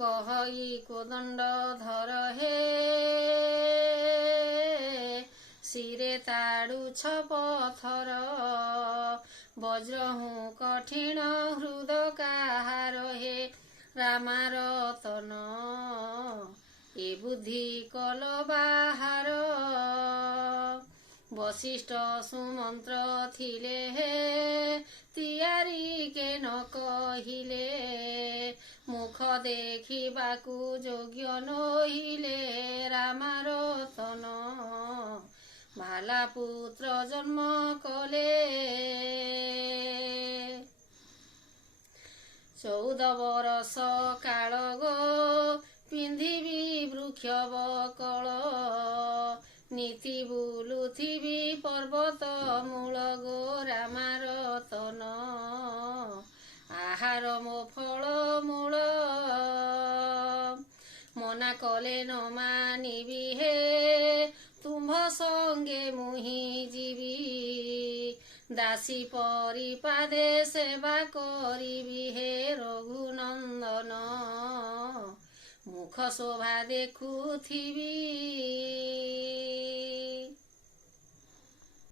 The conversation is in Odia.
କହଇ କୋଦଣ୍ଡ ଧର ହେ ଶିରେ ତାଡୁଛ ପଥର ବଜ୍ରହୁ କଠିନ ହୃଦ କାହାର ହେ ରାମାରତନ ଏ ବୁଦ୍ଧି କଲ ବାହାର ବଶିଷ୍ଠ ସୁମନ୍ତ୍ର ଥିଲେ ହେ ତିଆରି କେ ନ କହିଲେ ମୁଖ ଦେଖିବାକୁ ଯୋଗ୍ୟ ନୋହିଲେ ରାମାରତନ ଭାଲା ପୁତ୍ର ଜନ୍ମ କଲେ 14 ବରଷ କାଳ ଗୋ ପିନ୍ଧିବି ବୃକ୍ଷ ବକଳ ନୀତି ବୁଲୁଥିବି ପର୍ବତ ମୂଳ ଗୋ ରାମାରତନ ଆହାର ମୋ ଫଳ ମୂଳ ମନା କଲେ ନ ମାନିବି ହେ ତୁମ୍ଭ ସଙ୍ଗେ ମୁହିଁ ଯିବି ଦାସୀ ପରିପାଦେ ସେବା କରିବି ହେ ରଘୁନନ୍ଦନ ମୁଖ ଶୋଭା ଦେଖୁଥିବି